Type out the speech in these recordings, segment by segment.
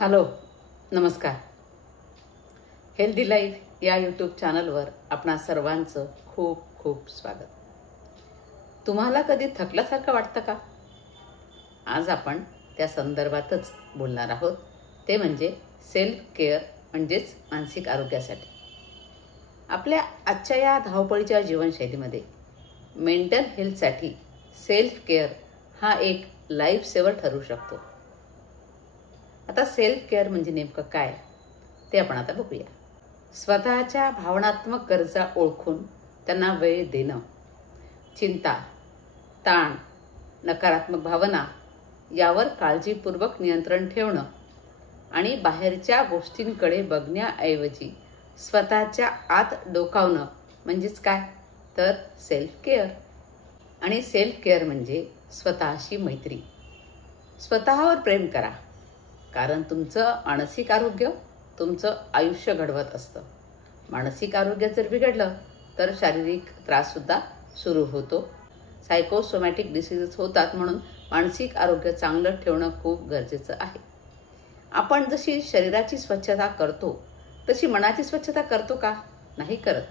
Hello, नमस्कार. Healthy life या YouTube चॅनलवर आपणा सर्वांचं खूप खूप स्वागत. तुम्हाला कधी थकल्यासारखं वाटतं का? आज आपण त्या संदर्भातच बोलणार आहोत. ते म्हणजे सेल्फ केअर, म्हणजेच मानसिक आरोग्यासाठी. आपल्या आजच्या या धावपळीच्या जीवनशैलीमध्ये मेंटल हेल्थसाठी सेल्फ केअर हा एक लाईफ सेवर ठरू शकतो. आता सेल्फ केअर म्हणजे नेमकं काय ते आपण आता बघूया. स्वतःच्या भावनात्मक गरजा ओळखून त्यांना वेळ देणं, चिंता, ताण, नकारात्मक भावना यावर काळजीपूर्वक नियंत्रण ठेवणं आणि बाहेरच्या गोष्टींकडे बघण्याऐवजी स्वतःच्या आत डोकावणं म्हणजेच काय तर सेल्फ केअर. आणि सेल्फ केअर म्हणजे स्वतःशी मैत्री. स्वतःवर प्रेम करा, कारण तुमचं मानसिक आरोग्य तुमचं आयुष्य घडवत असतं. मानसिक आरोग्य जर बिघडलं तर शारीरिक त्राससुद्धा सुरू होतो. सायकोसोमॅटिक डिसीजेस होतात. म्हणून मानसिक आरोग्य चांगलं ठेवणं खूप गरजेचं आहे. आपण जशी शरीराची स्वच्छता करतो तशी मनाची स्वच्छता करतो का? नाही करत.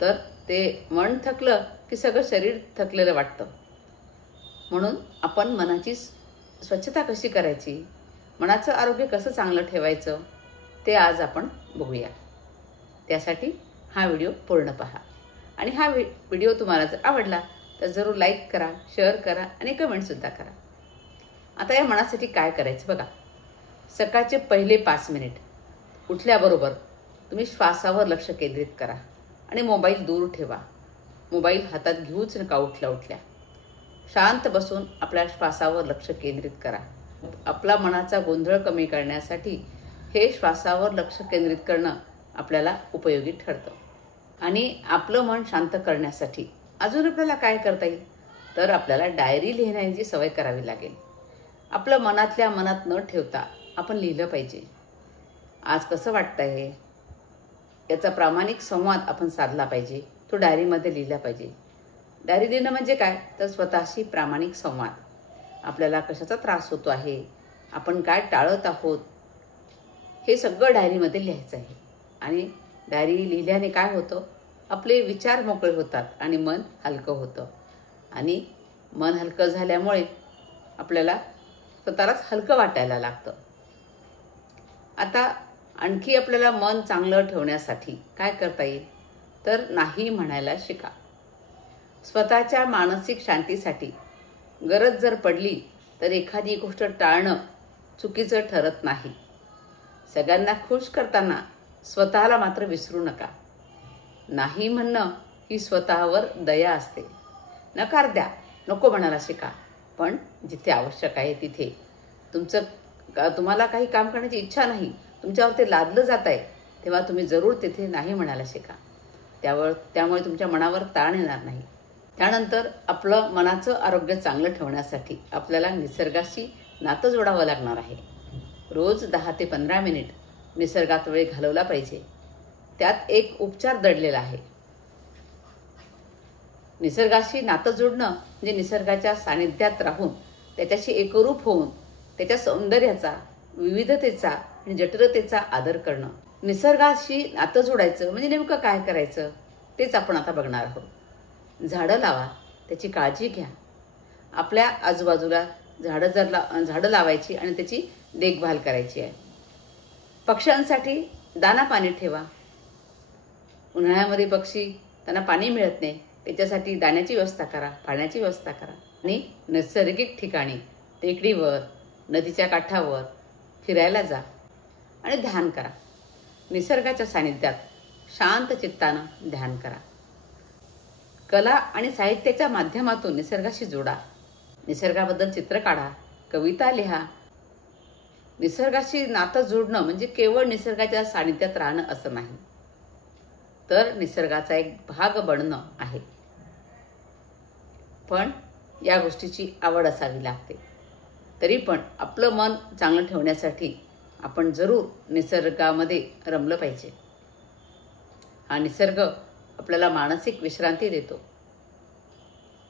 तर ते मन थकलं की सगळं शरीर थकलेलं वाटतं. म्हणून आपण मनाची स्वच्छता कशी करायची, मनाचं आरोग्य कसं चांगलं ठेवायचं ते आज आपण बघूया. त्यासाठी हा व्हिडिओ पूर्ण पहा. आणि हा व्हिडिओ तुम्हाला जर आवडला तर जरूर लाईक करा, शेअर करा आणि कमेंटसुद्धा करा. आता या मनासाठी काय करायचं बघा. सकाळचे पहिले 5 मिनिट उठल्याबरोबर तुम्ही श्वासावर लक्ष केंद्रित करा आणि मोबाईल दूर ठेवा. मोबाईल हातात घेऊच नका उठल्या. शांत बसून आपल्या श्वासावर लक्ष केंद्रित करा. आपला मनाचा गोंधळ कमी करण्यासाठी हे श्वासावर लक्ष केंद्रित करणं आपल्याला उपयोगी ठरतं. आणि आपलं मन शांत करण्यासाठी अजून आपल्याला काय करता येईल तर आपल्याला डायरी लिहिण्याची सवय करावी लागेल. आपलं मनातल्या मनात न ठेवता आपण लिहिलं पाहिजे. आज कसं वाटतंय याचा प्रामाणिक संवाद आपण साधला पाहिजे. तो डायरीमध्ये लिहिला पाहिजे. डायरी लिहिणं म्हणजे काय तर स्वतःशी प्रामाणिक संवाद. आपल्याला कशाचा त्रास होतो आहे, आपण काय टाळत आहोत, हे सगळं डायरीमध्ये लिहायचं आहे. आणि डायरी लिहिल्याने काय होतं, आपले विचार मोकळे होतात आणि मन हलकं होतं. आणि मन हलकं झाल्यामुळे आपल्याला स्वतःलाच हलकं वाटायला लागतं. आता आणखी आपल्याला मन चांगलं ठेवण्यासाठी काय करता येईल तर नाही म्हणायला शिका. स्वतःच्या मानसिक शांतीसाठी गरज जर पडली तर एखादी गोष्ट टाळणं चुकीचं ठरत नाही. सगळ्यांना खुश करताना स्वतःला मात्र विसरू नका. नाही म्हणणं ही स्वतःवर दया असते. नकार द्या, नको म्हणायला शिका. पण जिथे आवश्यक आहे तिथे तुम्हाला काही काम करण्याची इच्छा नाही, तुमच्यावर ते लादलं जात आहे, तेव्हा तुम्ही जरूर तिथे नाही म्हणायला शिका. त्यामुळे तुमच्या मनावर ताण येणार नाही. त्यानंतर आपलं मनाचं आरोग्य चांगलं ठेवण्यासाठी आपल्याला निसर्गाशी नातं जोडावं लागणार आहे. रोज 10 ते 15 मिनिट निसर्गात वेळ घालवला पाहिजे. त्यात एक उपचार दडलेला आहे. निसर्गाशी नातं जोडणं म्हणजे निसर्गाच्या सानिध्यात राहून त्याच्याशी एकरूप होऊन त्याच्या सौंदर्याचा, विविधतेचा आणि जटिलतेचा आदर करणं. निसर्गाशी नातं जोडायचं म्हणजे नेमकं काय करायचं तेच आपण आता बघणार आहोत. झाडं लावा, त्याची काळजी घ्या. आपल्या आजूबाजूला झाडं लावायची आणि त्याची देखभाल करायची आहे. पक्ष्यांसाठी दाना पाणी ठेवा. उन्हाळ्यामध्ये पक्षी त्यांना पाणी मिळत नाही, त्याच्यासाठी दाण्याची व्यवस्था करा, पाण्याची व्यवस्था करा. आणि नैसर्गिक ठिकाणी टेकडीवर, नदीच्या काठावर फिरायला जा आणि ध्यान करा. निसर्गाच्या सानिध्यात शांत चित्तानं ध्यान करा. कला आणि साहित्याच्या माध्यमातून निसर्गाशी जोडा. निसर्गाबद्दल चित्र काढा, कविता लिहा. निसर्गाशी नातं जोडणं म्हणजे केवळ निसर्गाच्या सानिध्यात राहणं असं नाही, तर निसर्गाचा एक भाग बनणं आहे. पण या गोष्टीची आवड असावी लागते. तरी पण आपलं मन चांगलं ठेवण्यासाठी आपण जरूर निसर्गामध्ये रमलं पाहिजे. हा निसर्ग आपल्याला मानसिक विश्रांती देतो.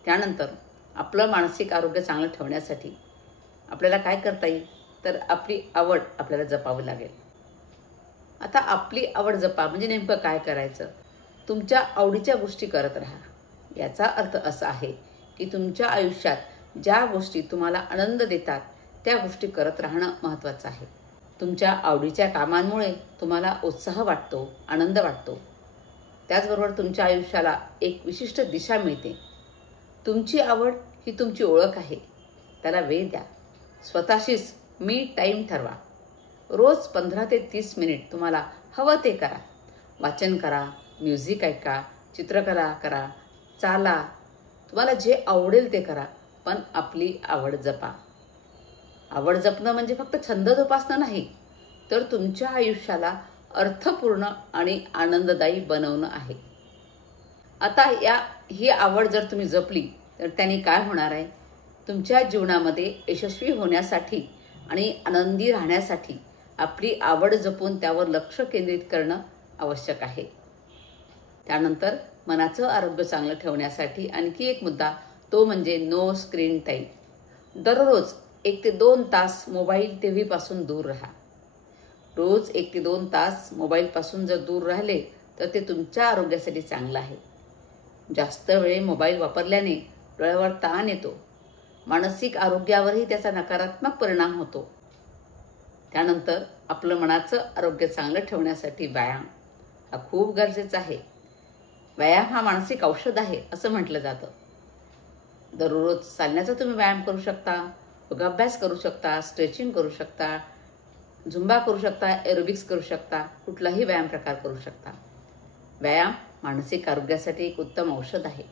त्यानंतर आपलं मानसिक आरोग्य चांगलं ठेवण्यासाठी आपल्याला काय करता येईल तर आपली आवड आपल्याला जपावी लागेल. आता आपली आवड जपा म्हणजे नेमकं काय करायचं? तुमच्या आवडीच्या गोष्टी करत राहा. याचा अर्थ असा आहे की तुमच्या आयुष्यात ज्या गोष्टी तुम्हाला आनंद देतात त्या गोष्टी करत राहणं महत्त्वाचं आहे. तुमच्या आवडीच्या कामांमुळे तुम्हाला उत्साह वाटतो, आनंद वाटतो. त्याचबरोबर तुमच्या आयुष्याला एक विशिष्ट दिशा मिळते. तुमची आवड ही तुमची ओळख आहे. त्याला वेळ द्या. स्वतःशीच मी टाईम ठरवा. रोज 15 ते 30 मिनिट तुम्हाला हवं ते करा. वाचन करा, म्युझिक ऐका, चित्रकला करा, चाला. तुम्हाला जे आवडेल ते करा, पण आपली आवड जपा. आवड जपणं म्हणजे फक्त छंद जोपासणं नाही, तर तुमच्या आयुष्याला अर्थपूर्ण आणि आनंददायी बनवणं आहे. आता ही आवड जर तुम्ही जपली तर त्याने काय होणार आहे? तुमच्या जीवनामध्ये यशस्वी होण्यासाठी आणि आनंदी राहण्यासाठी आपली आवड जपून त्यावर लक्ष केंद्रित करणं आवश्यक आहे. त्यानंतर मनाचं आरोग्य चांगलं ठेवण्यासाठी आणखी एक मुद्दा, तो म्हणजे नो स्क्रीन टाईम. दररोज 1 ते 2 तास मोबाईल टीव्हीपासून दूर राहा. रोज 1 ते 2 तास मोबाईलपासून जर दूर राहिले तर ते तुमच्या आरोग्यासाठी चांगलं आहे. जास्त वेळ मोबाईल वापरल्याने डोळ्यावर ताण येतो. मानसिक आरोग्यावरही त्याचा नकारात्मक परिणाम होतो. त्यानंतर आपलं मनाचं आरोग्य चांगलं ठेवण्यासाठी व्यायाम हा खूप गरजेचा आहे. व्यायाम हा मानसिक औषध आहे असं म्हटलं जातं. दररोज चालण्याचा तुम्ही व्यायाम करू शकता, योगाभ्यास करू शकता, स्ट्रेचिंग करू शकता, झुंबा करू शकता, एरोबिक्स करू शकता, कुठलाही व्यायाम प्रकार करू शकता. व्यायाम मानसिक आरोग्यासाठी एक उत्तम औषध आहे.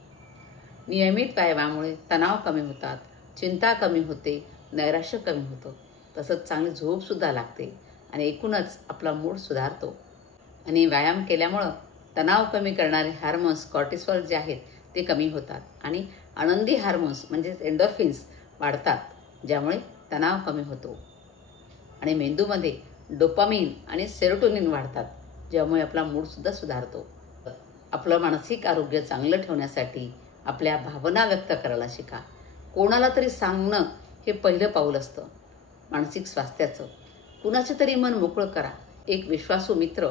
नियमित व्यायामामुळे तणाव कमी होतात, चिंता कमी होते, नैराश्य कमी होतं. तसंच चांगली झोपसुद्धा लागते आणि एकूणच आपला मूड सुधारतो. आणि व्यायाम केल्यामुळं तणाव कमी करणारे हार्मोन्स कॉर्टिसॉल जे आहेत ते कमी होतात आणि आनंदी हार्मोन्स म्हणजेच एंडोर्फिन्स वाढतात, ज्यामुळे तणाव कमी होतो. आणि मेंदूमध्ये डोपामिन आणि सेरोटोनिन वाढतात, ज्यामुळे आपला मूडसुद्धा सुधारतो. आपलं मानसिक आरोग्य चांगलं ठेवण्यासाठी आपल्या भावना व्यक्त करायला शिका. कोणाला तरी सांगणं हे पहिलं पाऊल असतं मानसिक स्वास्थ्याचं. कुणाचे तरी मन मोकळं करा. एक विश्वासू मित्र,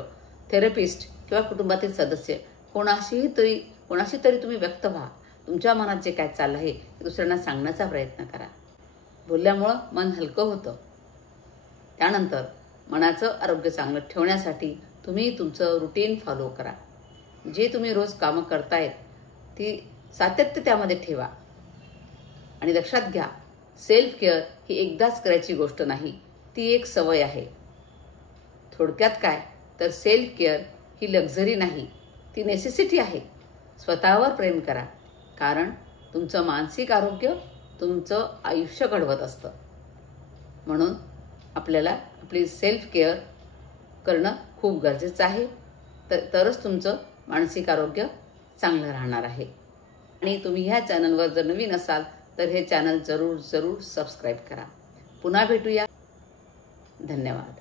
थेरपिस्ट किंवा कुटुंबातील सदस्य कोणाशी तरी तुम्ही व्यक्त व्हा. तुमच्या मनात जे काय चाललं आहे ते दुसऱ्यांना सांगण्याचा प्रयत्न करा. बोलल्यामुळं मन हलकं होतं. त्यानंतर मनाचं आरोग्य चांगलं ठेवण्यासाठी तुम्ही तुमचं रुटीन फॉलो करा. जे तुम्ही रोज कामं करतायत ती सातत्य त्यामध्ये ठेवा. आणि लक्षात घ्या, सेल्फ केअर ही एकदाच करायची गोष्ट नाही, ती एक सवय आहे. थोडक्यात काय तर सेल्फ केअर ही लक्झरी नाही, ती नेसेसिटी आहे. स्वतःवर प्रेम करा, कारण तुमचं मानसिक आरोग्य तुमचं आयुष्य घडवत असतं. म्हणून आपल्याला आपली सेल्फ केअर करणं खूप गरजेचं आहे. तरच तुमचं मानसिक आरोग्य चांगलं राहणार आहे. आणि तुम्ही ह्या चॅनलवर जर नवीन असाल तर हे चॅनल जरूर सबस्क्राईब करा. पुन्हा भेटूया. धन्यवाद.